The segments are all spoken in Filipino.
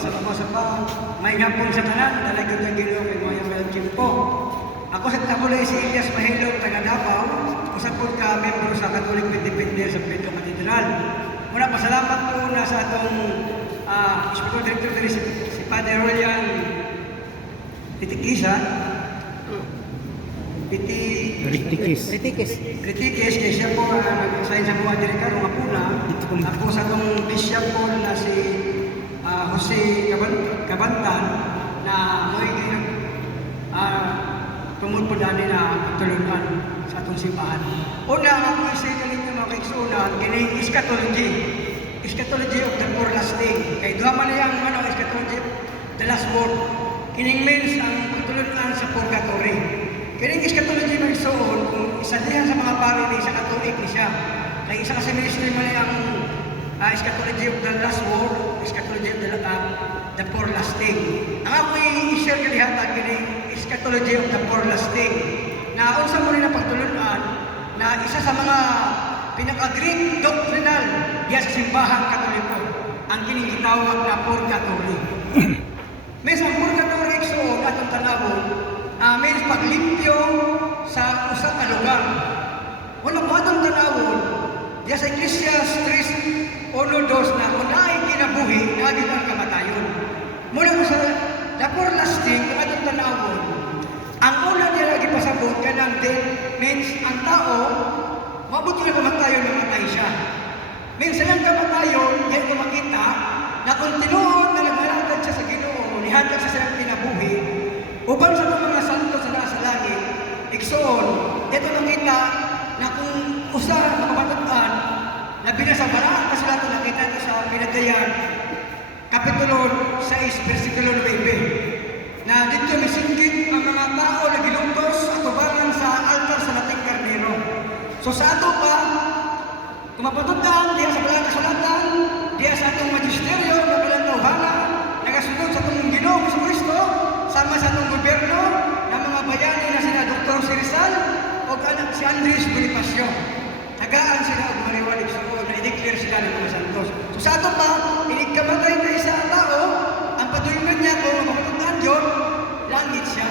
Salamat sa pa. May ngapong sa tanan, talagang yung Ginoo kay mga mayang kimpo. Ako sa tabuloy si Elias Mahilong, taga Davao. Usap po ka, membro sa Catholic Independent sa Pedro Cathedral. Muna, pasalamat po na sa atong Spiritual Director din si Padre Rolian Ritikisa. Ritikis. Ritikis, kaya siya po nag-assign sa mga direktor ng Apuna. Ako sa itong bishop po na si Jose Cabantan na may tumod po dani na tulungan sa atong simbahan. Una, ako isa'y kalit na mga kaigsunan, kining eschatology. Eschatology of the forelasting. Kaya duha man niyang eschatology of the last word. Kining means ang pagtulunan sa purgatory. Kining eschatology may soon, kung isa diyan sa mga paro ni sa Katolik ni siya. Kaya isa kasi ministry mo ang eschatology of the last word, eschatology of the forelasting. Ang ako i-share kalihatan kining eschatology of the forelasting. Na unsa mo rin na pagtulunan na isa sa mga pinaka-Greek doctrinal diya sa simbahang Katoliko ang kining gitawag na purgatory. Mes ang purgatory so atong tanawon means paglimpyo sa usa ka lugar. Wala mo atong tanawon diya sa Ecclesiastes 3:1-2 na kung naay kinabuhi na ang kamatayon. Mula mo sa the forelasting kung atong tanawon ang una niya lagi pasabot kanang death means ang tao mabuti na kamatayon na matay siya. Minsan ang kamatayon, yan ko makita, na kontinuon na naglalakad siya sa Ginoo, nihatag sa siyang kinabuhi, upang sa mga santo sa nasa langit, iksoon, ito makita na kung usa makapatutan, na binasabara, kasi lahat nakita ito sa Pinagayan, Kapitulo 6, versikulo 9, na dito may singgit ang mga tao na ginuntos at tubangan sa altar sa lating karnero. So sa ato pa, kung mapatutan, diya sa balang kasulatan, diya sa atong magisteryo, na balang tawhana, nagasunod sa atong Ginoo sa Kristo, sama sa atong gobyerno, ng mga bayani na sina Dr. Si Rizal, o si Andres Bonifacio. Tagaan sila o mariwalig sa na i-declare sila ng mga santos. So sa ato pa, inigkamatay na isa ang tao, ang patulungan niya kung mapatutan yun, langit siya.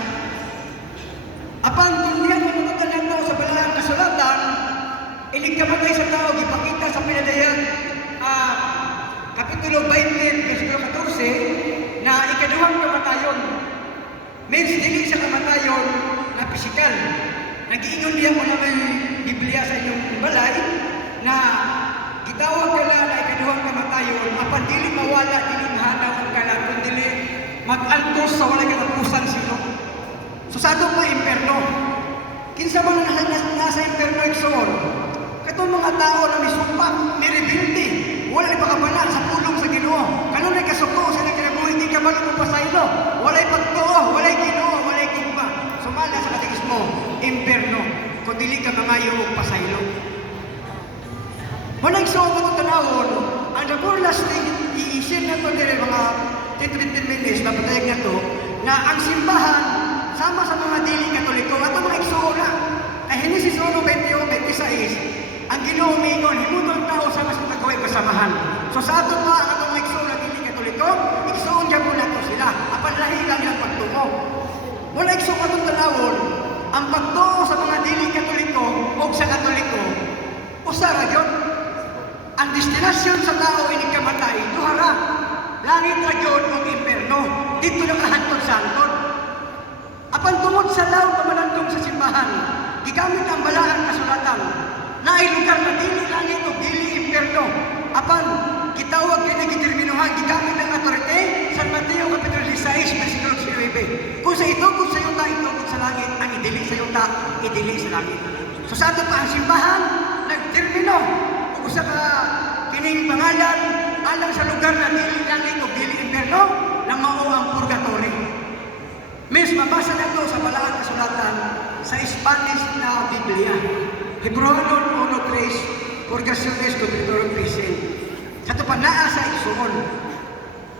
Apan, kung diyan mapatutan ng tao sa balang kasulatan, inigkamatay sa tao, ipakita sa Pinagayan, Kapitulo 20, versikulo 14, na ikaduhang kamatayon. Means, dili sa kamatayon na pisikal. Nag-iingon niya mo na may Biblia sa inyong balay, na gitawag ka na ikaduhang kamatayon, apan dili mawala, dili mahanaw ang kalan, kung dili mag-antos sa walay katapusan sila. So sa ato pa, imperno. Kinsa man nasa imperno iksoon, katong mga tao na may sumpang, may rebelde, wala ipakabala sa pulong sa Ginoo. Kanunay kasuko sa nagkinabuhi, hindi ka balik mo pasaylo. Walay pagtuo, walay Ginoo, walay kimba. Sumala sa katikismo, imperno, kung dili ka mamayo o pasaylo. Walang iksoon ko tanawon, ang the forelasting, i-isip na ito nila mga 10-15 minutes, napatayag na ito, na ang simbahan, sama sa mga dili Katoliko, at ang mga iksoon na, Henesis 1:21-26, ang Ginoo mingon, himutong tao sama sa tagaway kasamahan. So sa ato pa, ang atong iksoon na dili Katoliko, iksoon dyan muna ito sila, apan lahi lang yung pagtungo. Wala iksoon atong tanawon, ang pagtungo sa mga dili Katoliko o sa Katoliko, usara yun. Ang destinasyon sa tao inikamatay, duhara, langit ra yun o imperno, dito nakahantod sa antod. Apan tungod sa law pamanantong sa simbahan, gigamit ang balaan kasulatan, na ay lugar na dili langit o dili imperno. Apan, gitawag kini gideterminuhan, gigamit ang autorite, San Mateo Kapitulo 16, versikulo 19. Kung sa itugod sa yuta, itugod sa langit, ang idili sa yuta, idili sa langit. So sa ato pa ang simbahan, nagtermino, kung sa kining pangalan, alang sa lugar na dili langit o dili imperno, na mao ang purgatory. Miss, mabasa na ito sa balaan kasulatan sa Spanish na Biblia. Hebreo 1:3, Purgaciones Contributorum Present. Sa ito pa naa sa iksuon.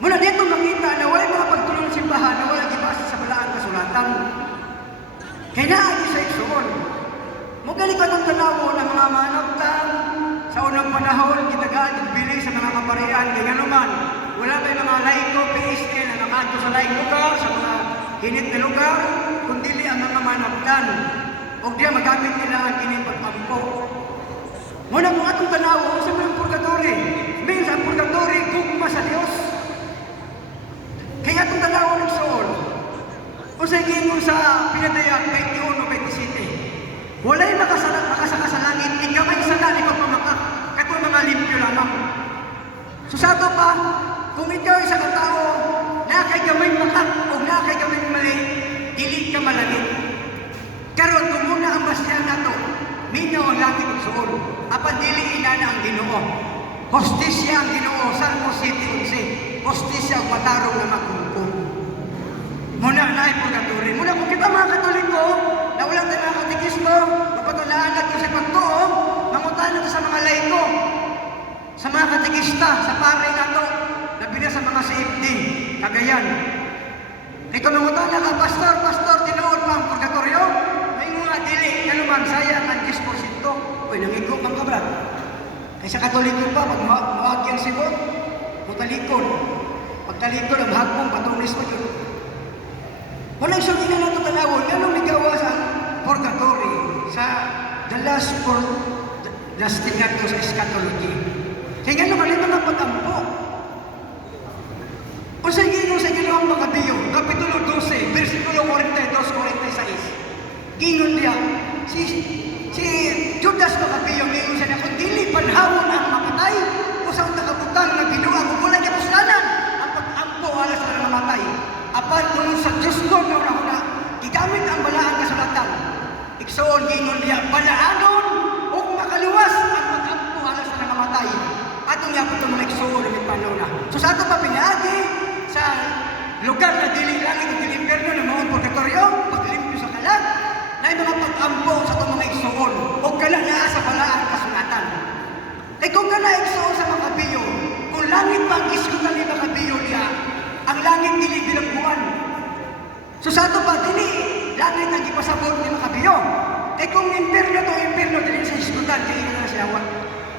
Muna dito makita na wala mga pagtulong simbahan na wala gibasa sa balaan kasulatan. Kaya naa sa iksuon. Mugali ko itong tanawon ang mga manabtan sa unang panahon, gitagaan yung bilis sa mga kaparian. Kaya naman, wala may mga laiko, peace, maadto sa laing lugar, sa mga hinit na lugar, kundi ang mga manapdan. O diya magamit nila ang kining pagpampo. Muna kung atong tanaw, sa mga purgatory, means ang purgatory gugma sa Dios. Kaya atong tanaw ng soul, kung sa gingon sa pinadayag 21-27, walay makasaka sa langit, ikamay sa langit pagpamakak, kato mga limpyo lamang. So sa ato pa, kung ikaw isa ka tao, na kay gamay makak o na kay gamay mali, dili ka malangit. Karon kung muna ang basyan nato, minaw ang langit ug suol. Apan dili inana ang Ginoo. Hostisya ang Ginoo, Salmo 7:11. Hostisya ang matarong na magkumpong. Muna na ay purgatory. Muna kung kita mga Katoliko, na wala tayo mga katikismo, mapatulaan natin sa pagtuo, mangutan natin sa mga laiko, sa mga katikista, sa pare nato, labi na sa mga CFD, Cagayan. Ikaw mangutan na ka, pastor, tinuod pa ang purgatoryo? May mga dili, kanuman, sayang ang 10%. Uy, nangigo kang kabrat. Kaysa Katoliko pa, pag muagyang sibot, mutalikon. Pagtalikon, ang hagpong patulis mo yun. Walang sabi na nato tanawon, anong ligawas ang purgatory sa the last thing nato sa eschatology. Kaya nga naman ito na patampo. O sa ginong sa ginawang Makabiyo, Kapitulo 12, versikulo 42-46. Gingon niya, si Judas Makabiyo, gingon siya na kung dili panhawon ang mapatay, o sa nakabutang na binuang, kung wala niya puslanan, ang pag-ampo alas na namatay. Apan kung sa Diyos ko na gigamit ang balaan kasulatan. Iksoon gingon niya, balaanon o makaluwas ang mag-ampo alas na namatay. Atong niya po itong mga iksoon ng panuna. So sa ato pa pinaagi sa lugar na dili langit o dili imperno na mga purgatoryo, paglimpyo sa kalag, na yung mga pag-ampo sa itong mga iksoon o kalang naa sa balaan kasulatan. Kaya kung ka na-iksoon sa Makabiyo, kung langit pa ang iskutan ni Makabiyo niya, ang langit dili bilangguan. So sa ato pa, dili langit ang ipasabot ni Makabiyo. Kaya kung imperno dili sa iskutan, dili na siyawan.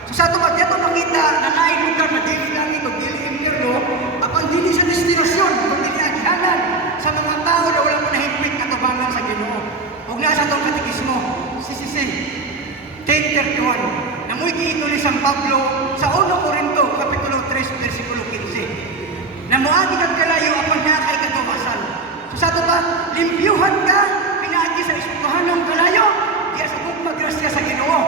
So sa ato pa, dito nakita na naay lugar na dili langit o dili imperno, apan dili sa destinasyon, kung dili agyanan sa mga tao na wala mo nahigpit katubangan sa Ginoo. Huwag na sa itong katikismo, CCC 10:31, na mo'y giingo ni San Pablo sa 1 Corinto, Kapitulo 3, versikulo 15. Na muagi kang kalayo apan na kay katubasan. So sa ito pa, limpyuhan ka, pinaagi sa ispuhanong kalayo, diya sa bukmag grasya sa Ginoo,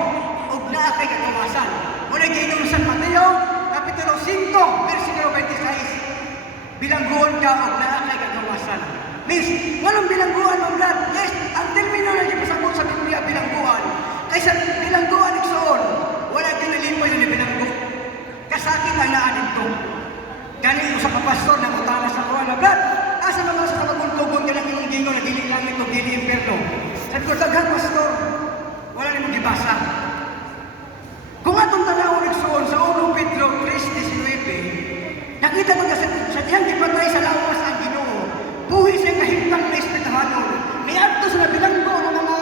o na kay katubasan. Muna giinong San Mateo, Kapitulo 5, versikulo 26, bilangguan ka o na kay katubasan. Means, walang bilangguan ng blood. Yes, ang termino na ipasabot sa Biblia, bilangguan. Kaysa bilangguan iksoon, wala kinalipa yun ni bilanggo. Kasakit ang naanin to. Gani sa kapastor na utala sa kuha na blood. Asa naman sa kapagultugon ka lang yung gingo na dili langit o dili imperno. Sabi ko, daghan pastor, wala namang gibasa. Kung atong tanawon nagsuon sa 1 Pedro 3:19, nakita mo kasi sa diyang gipatay sa lawas ang Ginoo, buhi siya kahintang na espirituhanon. Niadto sa nabilanggo ng mga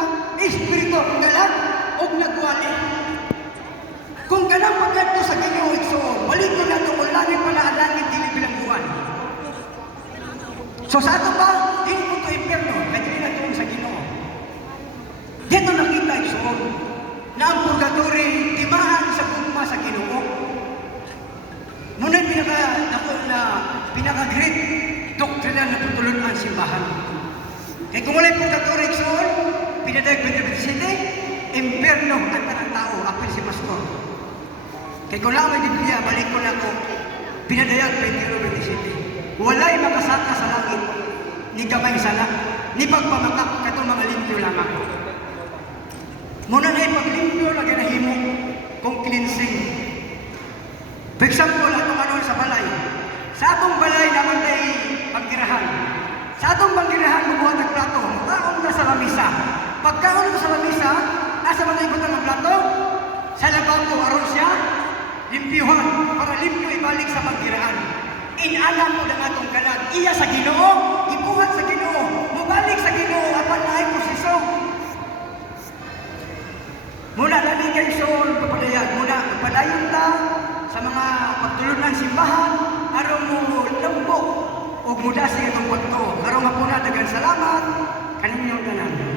espiritu ng galag o nagwali. Kung ganang magkadto sa Ginoo igsoon, balik ko na ito kung langit pala ang langit dili bilangguan. So sa ato pa, dili mo ito imperno, kaya dili na ito sa Ginoo. Dito nakita igsoon na ang purgatory timaan sa gugma sa Ginoo. Muna pinaka-great doktrina na tutulungan ang simbahan. Kaya kung wala yung purgatory igsoon, pinadayag 27, imperno ang tanang tao, apil si pastor. Kaya kung lang may Biblia, balik ko na ko, pinadayag 21-27. Walay makasaka sa langit, ni gamay sala, ni pagpamakak, kato mga limpyo lamang. Muna na yung paglimpyo na ginahimo, kung cleansing. For example, atong ano sa balay. Sa atong balay naman tayo panggirahan. Sa atong panggirahan, mabuhat ang plato, makaon na sa lamisa. Pagkaon na sa lamisa, nasa man tayo ng plato, sa lababo, aron siya, limpyuhan, para limpyo ibalik sa pagkiraan. Inalam mo ng atong kalag, iya sa Ginoo, ibuhat sa Ginoo, mabalik sa Ginoo, apan na ay proseso. Muna lagi kayo soon, papadayag, muna padayon ta sa mga pagtulunan simbahan, araw mo lambok, o muda sa itong pagto. Karong hapon na, daghang salamat, kaninyong tanan.